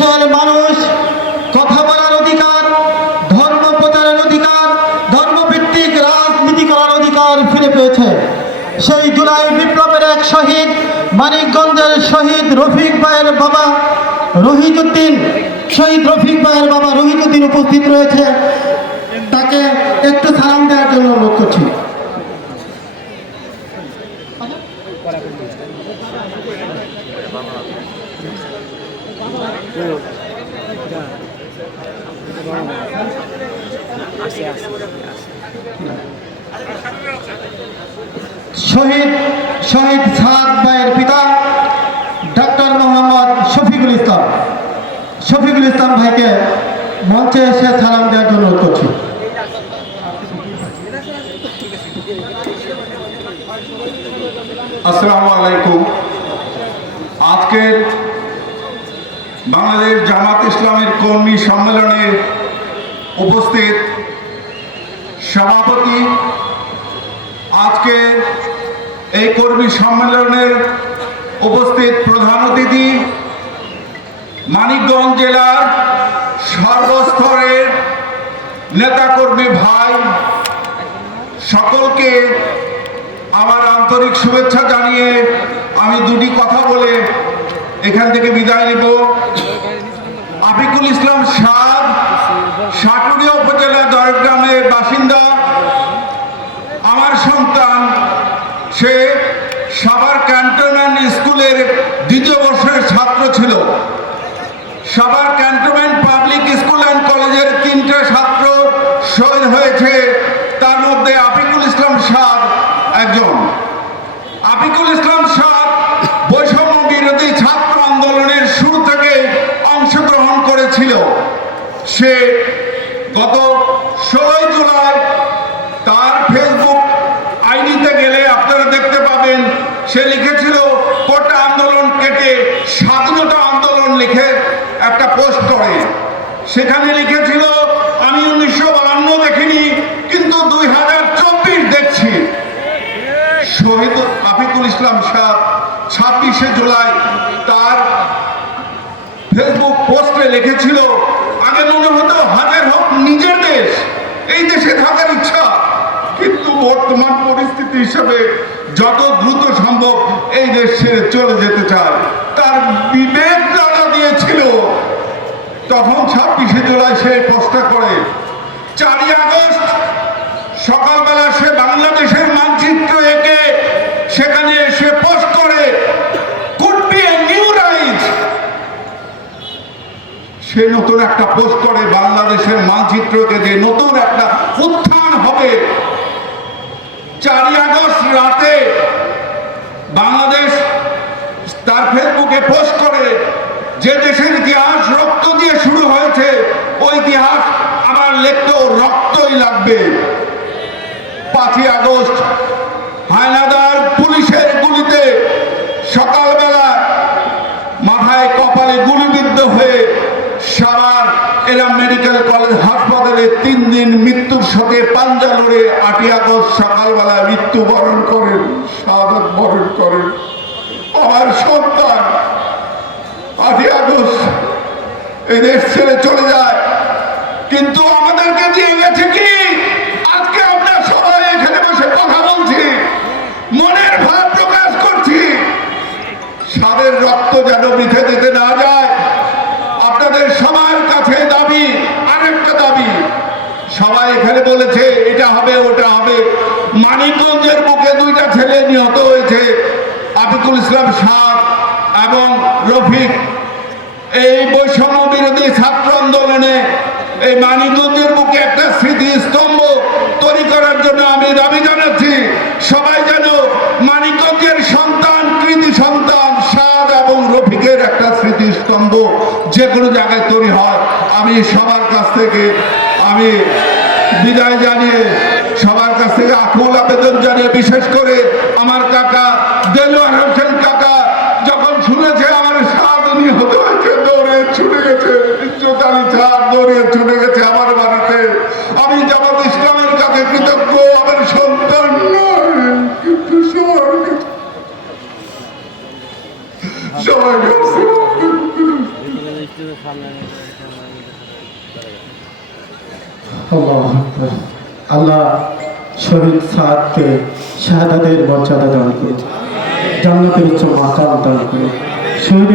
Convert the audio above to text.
দেশের মানুষ কথা বলার অধিকার, ধর্ম প্রচারের অধিকার, ধর্মভিত্তিক রাজনীতি করার অধিকার ফিরে পেয়েছে। সেই জুলাই বিপ্লবের এক শহীদ, মানিকগঞ্জের শহীদ রফিক ভাইয়ের বাবা রহিজউদ্দিন, শহীদ রফিক ভাইয়ের বাবা রহিজউদ্দিন উপস্থিত রয়েছে। তাকে একটু সালাম দেওয়ার জন্য অনুরোধ করছি। শহীদ সাদ ভাইয়ের পিতা ডক্টর মোহাম্মদ শফিকুল ইসলাম ভাইকে মঞ্চে এসে সালাম দেওয়ার জন্য অনুরোধ করছি। আসসালামু আলাইকুম। আজকের বাংলাদেশ জামাত ইসলামের কর্মী সম্মেলনে উপস্থিত সভাপতি, আজকে এই কর্মী সম্মেলনের উপস্থিত প্রধান অতিথি, মানিকগঞ্জ জেলার সর্বস্তরের নেতাকর্মী ভাই সকলকে আমার আন্তরিক শুভেচ্ছা জানিয়ে আমি দুটি কথা বলে এখান থেকে বিদায় নেব। আফিকুল ইসলাম সাদ সাটুরিয়া উপজেলা দরগ্রামের বাসিন্দা, আমার সন্তান। সে সাভার ক্যান্টনমেন্ট স্কুলের দ্বিতীয় বর্ষের ছাত্র ছিল। Savar cantonment public school and কলেজের 3টে ছাত্র শহীদ হয়েছে, তার মধ্যে আফিকুল ইসলাম সাদ একজন। আফিকুল ইসলাম সাদ বৈষম্য বিরোধী ছাত্র আন্দোলনের শুরু থেকে অংশগ্রহণ করেছিল। সে গত 16 জুলাই তার ফেসবুক আইডিতে গেলে আপনারা দেখতে পাবেন, সে লিখেছিল কোটা আন্দোলন কেটে স্বাধীনতা আন্দোলন লিখে একটা পোস্ট করে। সেখানে লিখেছিল, আমি 1952 দেখিনি, কিন্তু 2024 দেখছি। শহীদ আফিকুল ইসলাম সাদ 26শে জুলাই তার ফেসবুক পোস্টে লিখেছিল, আগে মনে হতো হাজার হোক নিজের দেশ, এই দেশে থাকার ইচ্ছা, কিন্তু বর্তমান পরিস্থিতি হিসেবে যত দ্রুত সম্ভব এই দেশ ছেড়ে চলে যেতে চায়। তার বিবেক জানা দিয়েছিল। তখন 26শে জুলাই সে পোস্টটা করে। 4ই আগস্ট সকালবেলা সে বাংলাদেশের মানচিত্র এঁকে সেখানে এসে পোস্ট করে, could be a new rise. সে নতুন একটা পোস্ট করে, বাংলাদেশের মানচিত্রকে যে নতুন একটা উত্থান হবে। 4ই আগস্ট রাতে বাংলাদেশ তার ফেসবুকে পোস্ট করে, যে দেশের ইতিহাস রক্ত দিয়ে শুরু হয়েছে, ওই ইতিহাস আমার লিখতেও রক্তই লাগবে। 5ই আগস্ট হায়নাদার পুলিশের গুলিতে সকালবেলা মাথায় কপালে গুলিবিদ্ধ হয়ে সাভার এলাম মেডিকেল কলেজ হাসপাতালে 3 দিন মৃত্যুর সাথে পাঞ্জা লড়ে 8ই আগস্ট সকালবেলা মৃত্যুবরণ করেন, শাহাদাত বরণ করেন। আমার সন্তান 8ই আগস্ট এই দেশ ছেড়ে চলে যায়, কিন্তু আমাদেরকে দিয়ে গেছে কি? আজকে আমরা সবাই এখানে বসে কথা বলছি, মনের ভাব প্রকাশ করছি। সাদের রক্ত যেন বৃথা যেতে না যায়। আপনাদের সবার কাছে দাবি, আরেকটা দাবি, সবাই এখানে বলেছে এটা হবে ওটা হবে। মানিকগঞ্জের বুকে 2টা ছেলে নিহত হয়েছে, আফিকুল ইসলাম সাদ এবং রফিক। এই বৈষম্য বিরোধী ছাত্র আন্দোলনে এই মানিকগঞ্জের বুকে একটা স্মৃতিস্তম্ভ তৈরি করার জন্য আমি দাবি জানাচ্ছি, সবাই যেন মানিকগঞ্জের সন্তান, কৃতি সন্তান সাদ এবং রফিকের একটা স্মৃতিস্তম্ভ যে কোনো জায়গায় তৈরি হয়। আমি সবার কাছ থেকে আমি বিদায় জানিয়ে, সবার কাছ থেকে আকুল আবেদন জানিয়ে, বিশেষ করে আমার কাকা দেলোয়ার হোসেন কাকা যখন শুনেছে আমার সাদ নিহত হয়েছে, দৌড়ে ছুটে গেছে, ইজ্জতালি ছাড় দৌড়িয়ে ছুটে গেছে আমার বাড়িতে। আমি জামাত ইসলামের কাছে কৃতজ্ঞ, আমার সন্তান নয়, কিন্তু সবাই আল্লাহু আকবার। আল্লাহ শহীদ সাদকে শাহাদাতের মর্যাদা দান করুন, জান্নাতের উচ্চ মাকাম দান করুন। শহীদ